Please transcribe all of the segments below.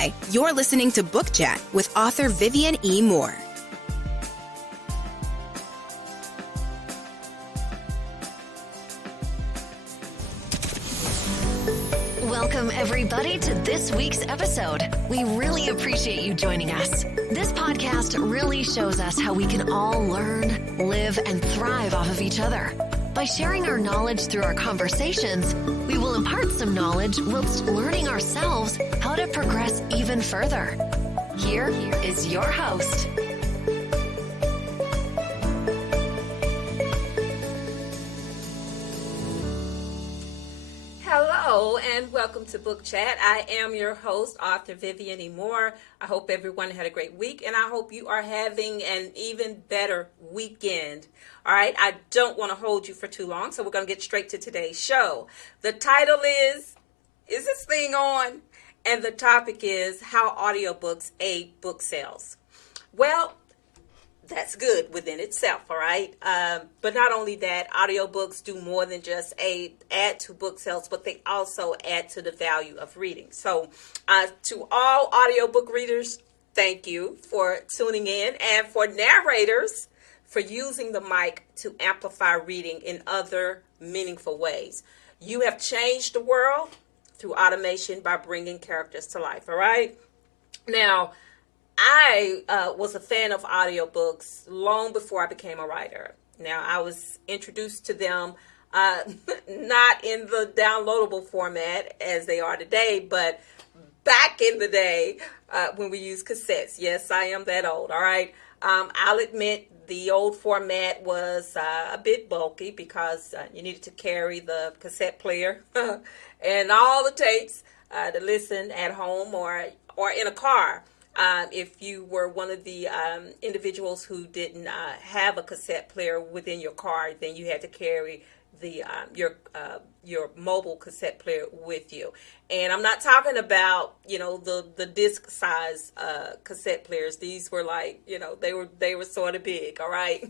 Hi, you're listening to Book Chat with author Vivian E. Moore. Welcome, everybody, to this week's episode. We really appreciate you joining us. This podcast really shows us how we can all learn, live, and thrive off of each other. By sharing our knowledge through our conversations, we will impart some knowledge whilst learning ourselves how to progress even further. Here is your host. Hello and welcome to Book Chat. I am your host, author Vivian E. Moore. I hope everyone had a great week and I hope you are having an even better weekend. All right, I don't want to hold you for too long, so we're going to get straight to today's show. The title is this thing on? And the topic is how audiobooks aid book sales. Well, that's good within itself, all right? But not only that, audiobooks do more than just add to book sales, but they also add to the value of reading. So to all audiobook readers, thank you for tuning in. And for narrators, for using the mic to amplify reading in other meaningful ways. You have changed the world through automation by bringing characters to life, all right? Now, I was a fan of audiobooks long before I became a writer. Now, I was introduced to them not in the downloadable format as they are today, but back in the day when we used cassettes. Yes, I am that old, all right? I'll admit the old format was a bit bulky because you needed to carry the cassette player and all the tapes to listen at home or in a car. If you were one of the individuals who didn't have a cassette player within your car, then you had to carry your mobile cassette player with you. And I'm not talking about, the disc size cassette players. These were like, they were sort of big, all right?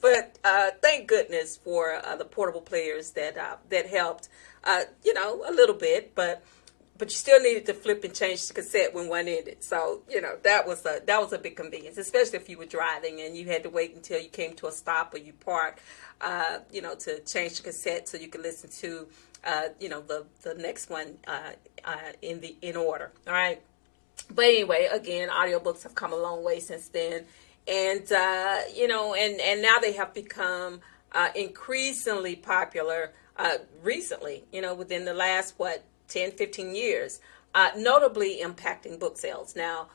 But thank goodness for the portable players that helped, a little bit, but you still needed to flip and change the cassette when one ended. So, that was a big convenience, especially if you were driving and you had to wait until you came to a stop or you parked, to change the cassette so you could listen to, the next one in order. All right. But anyway, again, audiobooks have come a long way since then. And, and now they have become increasingly popular recently, within the last, 10, 15 years, notably impacting book sales. Now,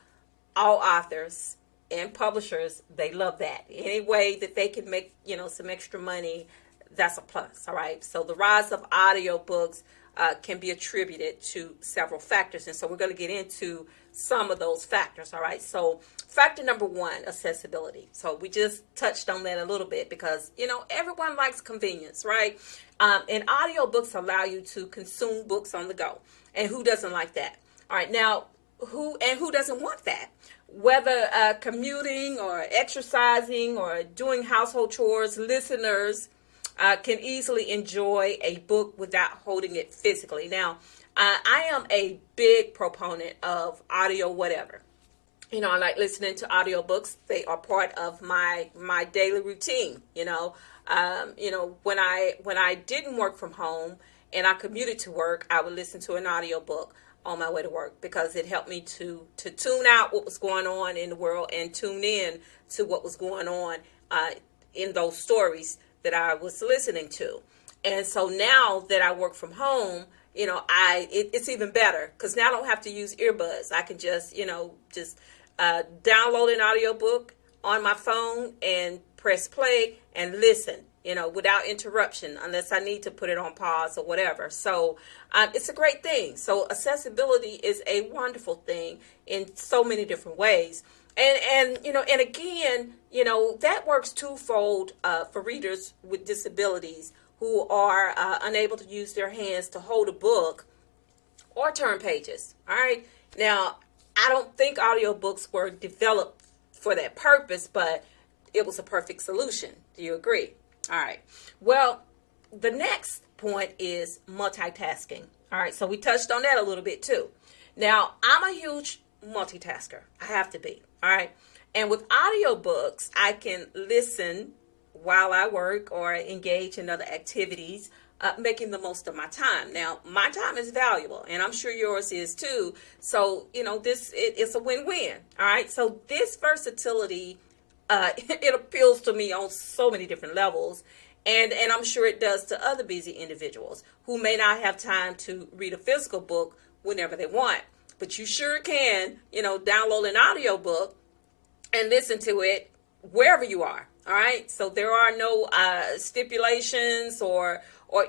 all authors and publishers, they love that. Any way that they can make, some extra money, that's a plus, all right? So the rise of audiobooks can be attributed to several factors. And so we're going to get into some of those factors, all right? So factor number one, accessibility. So we just touched on that a little bit because, everyone likes convenience, right? And audiobooks allow you to consume books on the go. And who doesn't like that? All right, now, who doesn't want that? Whether commuting or exercising or doing household chores, listeners can easily enjoy a book without holding it physically. Now, I am a big proponent of audio whatever. I like listening to audiobooks. They are part of my daily routine, when I didn't work from home and I commuted to work, I would listen to an audiobook on my way to work because it helped me to tune out what was going on in the world and tune in to what was going on in those stories that I was listening to. And so now that I work from home, it's even better because now I don't have to use earbuds. I can just download an audiobook on my phone and press play and listen, without interruption unless I need to put it on pause or whatever. So it's a great thing. So accessibility is a wonderful thing in so many different ways. And again, that works twofold for readers with disabilities who are unable to use their hands to hold a book or turn pages. All right. Now, I don't think audiobooks were developed for that purpose, but it was a perfect solution. Do you agree? All right. Well, the next point is multitasking. All right. So we touched on that a little bit too. Now, I'm a huge multitasker. I have to be. All right. And with audiobooks, I can listen while I work or engage in other activities, making the most of my time. Now, my time is valuable, and I'm sure yours is too. So, it's a win-win. All right. So this versatility, it appeals to me on so many different levels. And I'm sure it does to other busy individuals who may not have time to read a physical book whenever they want. But you sure can, download an audiobook and listen to it wherever you are. All right. So there are no stipulations or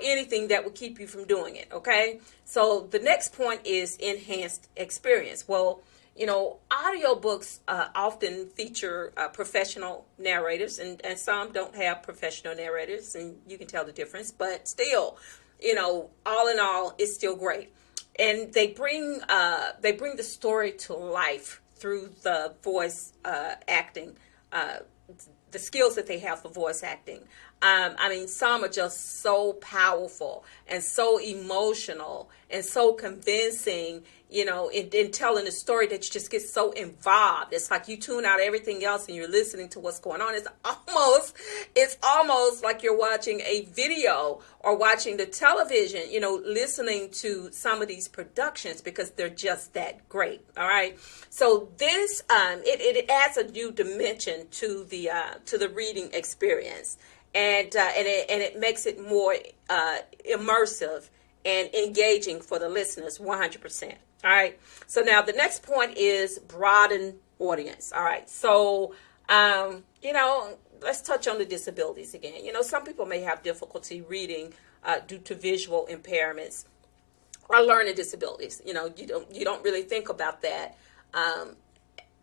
anything that would keep you from doing it. OK, so the next point is enhanced experience. Well, audiobooks often feature professional narrators, and some don't have professional narrators, and you can tell the difference. But still, all in all, it's still great. And they bring the story to life through the voice acting, the skills that they have for voice acting. Some are just so powerful and so emotional and so convincing, in telling a story that you just get so involved. It's like you tune out everything else and you're listening to what's going on. It's almost like you're watching a video or watching the television, listening to some of these productions because they're just that great. All right. So this, it adds a new dimension to the reading experience. And it makes it more immersive and engaging for the listeners, 100%. All right. So now the next point is broaden audience. All right. So, let's touch on the disabilities again. Some people may have difficulty reading due to visual impairments or learning disabilities. You don't really think about that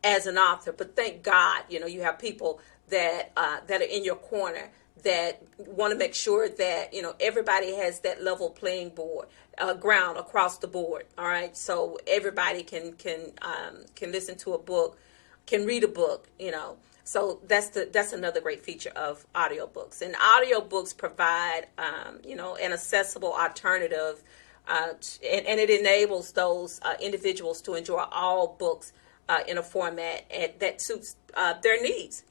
as an author, but thank God, you have people that are in your corner that want to make sure that everybody has that level playing board ground across the board. All right, so everybody can listen to a book, can read a book. So that's another great feature of audiobooks. And audiobooks provide an accessible alternative, and it enables those individuals to enjoy all books in a format that suits their needs,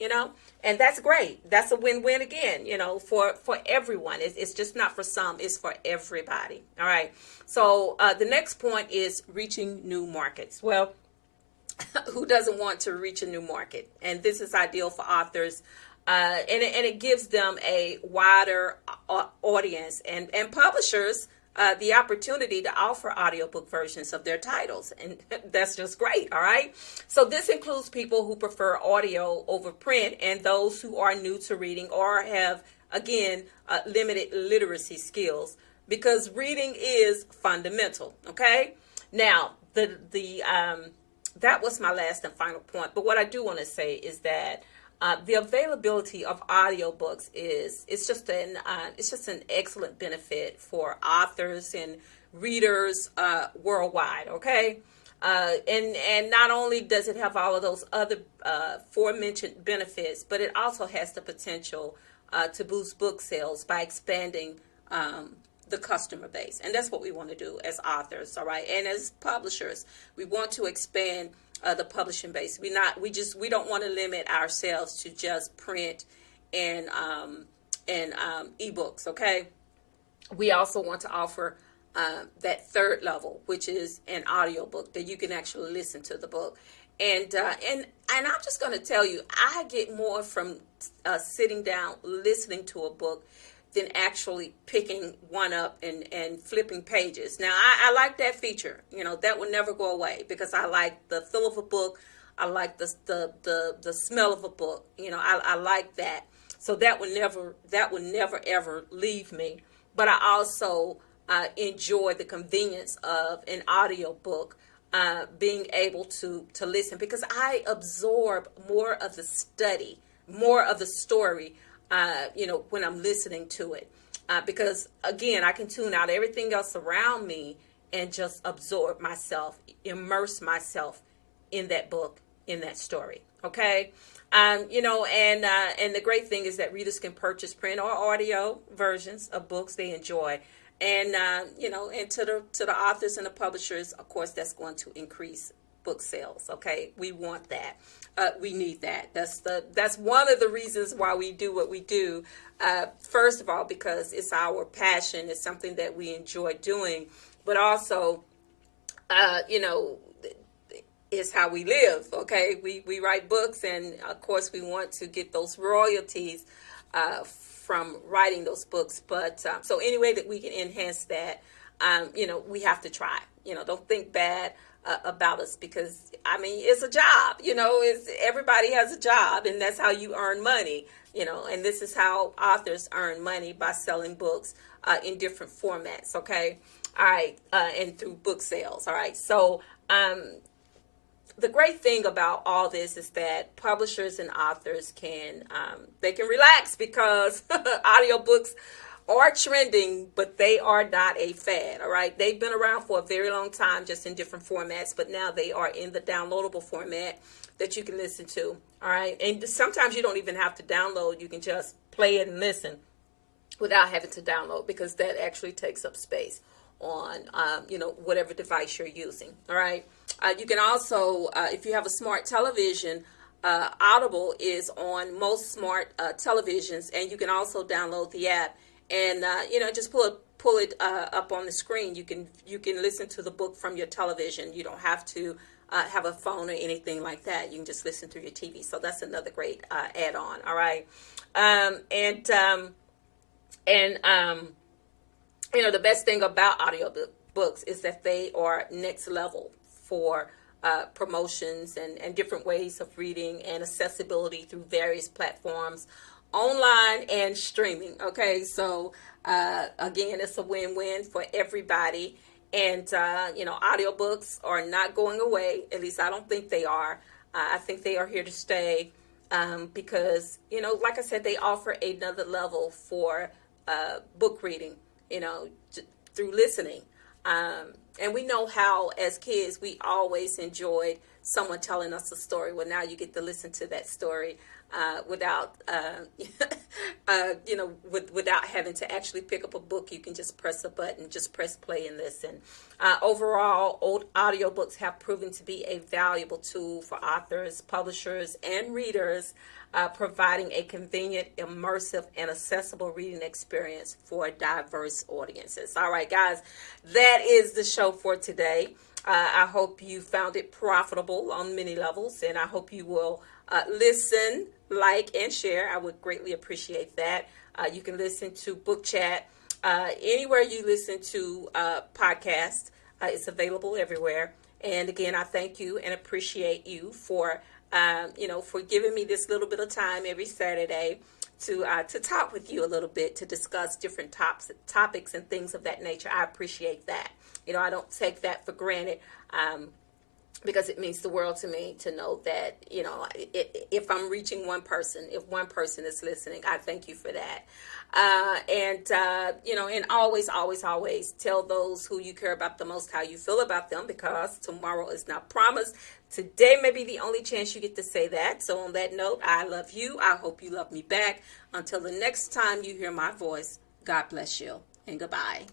and that's great. That's a win-win again, for everyone. It's just not for some, it's for everybody. All right. So the next point is reaching new markets. Well, who doesn't want to reach a new market? And this is ideal for authors, and it gives them a wider audience and publishers the opportunity to offer audiobook versions of their titles. And that's just great. All right. So this includes people who prefer audio over print and those who are new to reading or have, again, limited literacy skills, because reading is fundamental. Okay. Now, that was my last and final point. But what I do want to say is that the availability of audiobooks it's just an excellent benefit for authors and readers worldwide. Okay, and not only does it have all of those other aforementioned benefits, but it also has the potential to boost book sales by expanding the customer base, and that's what we want to do as authors. All right, and as publishers, we want to expand the publishing base. We don't want to limit ourselves to just print and ebooks. Okay, we also want to offer that third level, which is an audiobook that you can actually listen to the book. And I'm just going to tell you, I get more from sitting down listening to a book than actually picking one up and flipping pages. Now, I like that feature. That will never go away because I like the feel of a book. I like the smell of a book. I like that. So that will never ever leave me. But I also enjoy the convenience of an audiobook, being able to listen, because I absorb more of the study, more of the story, when I'm listening to it, because again, I can tune out everything else around me and just absorb myself, immerse myself in that book, in that story. Okay. And the great thing is that readers can purchase print or audio versions of books they enjoy And and to the authors and the publishers, of course, that's going to increase book sales. Okay, we want that. We need that. That's one of the reasons why we do what we do. First of all, because it's our passion. It's something that we enjoy doing, but also, it's how we live. Okay, we write books, and of course, we want to get those royalties from writing those books. But so any way that we can enhance that, we have to try. Don't think bad about us, because it's a job. Everybody has a job, and that's how you earn money. And this is how authors earn money, by selling books in different formats. Okay, all right, and through book sales. All right, so the great thing about all this is that publishers and authors can relax, because audiobooks are trending, but they are not a fad. All right, they've been around for a very long time, just in different formats, but now they are in the downloadable format that you can listen to. All right, and sometimes you don't even have to download. You can just play it and listen without having to download, because that actually takes up space on whatever device you're using. All right, you can also, if you have a smart television, Audible is on most smart televisions, and you can also download the app, and just pull it up on the screen. You can listen to the book from your television. You don't have to have a phone or anything like that. You can just listen through your TV. So that's another great add-on. All right, the best thing about audiobooks is that they are next level for promotions and different ways of reading, and accessibility through various platforms, online and streaming. Okay, so again, it's a win-win for everybody. And audiobooks are not going away. At least I don't think they are. I think they are here to stay, because like I said, they offer another level for book reading, through listening. And we know how, as kids, we always enjoyed someone telling us a story. Well, now you get to listen to that story without having to actually pick up a book. You can just press a button, just press play and listen. Overall, audiobooks have proven to be a valuable tool for authors, publishers, and readers, providing a convenient, immersive, and accessible reading experience for diverse audiences. All right, guys, that is the show for today. I hope you found it profitable on many levels, and I hope you will listen, like, and share. I would greatly appreciate that. You can listen to Book Chat anywhere you listen to podcasts. It's available everywhere. And again, I thank you and appreciate you for giving me this little bit of time every Saturday to talk with you a little bit, to discuss different topics and things of that nature. I appreciate that. I don't take that for granted, because it means the world to me to know that, if I'm reaching one person, if one person is listening, I thank you for that. And always tell those who you care about the most how you feel about them, because tomorrow is not promised. Today may be the only chance you get to say that. So on that note, I love you. I hope you love me back. Until the next time you hear my voice, God bless you and goodbye.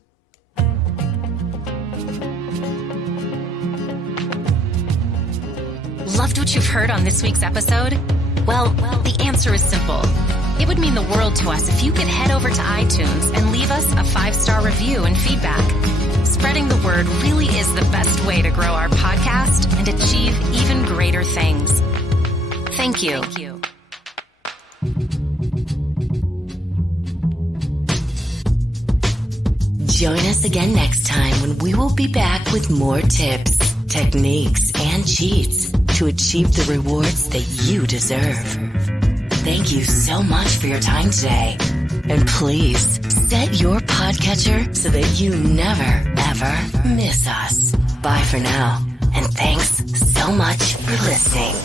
Loved what you've heard on this week's episode? Well, the answer is simple. It would mean the world to us if you could head over to iTunes and leave us a 5-star review and feedback. Spreading the word really is the best way to grow our podcast and achieve even greater things. Thank you. Join us again next time when we will be back with more tips, techniques, and cheats to achieve the rewards that you deserve. Thank you so much for your time today. And please set your podcatcher so that you never, ever miss us. Bye for now. And thanks so much for listening.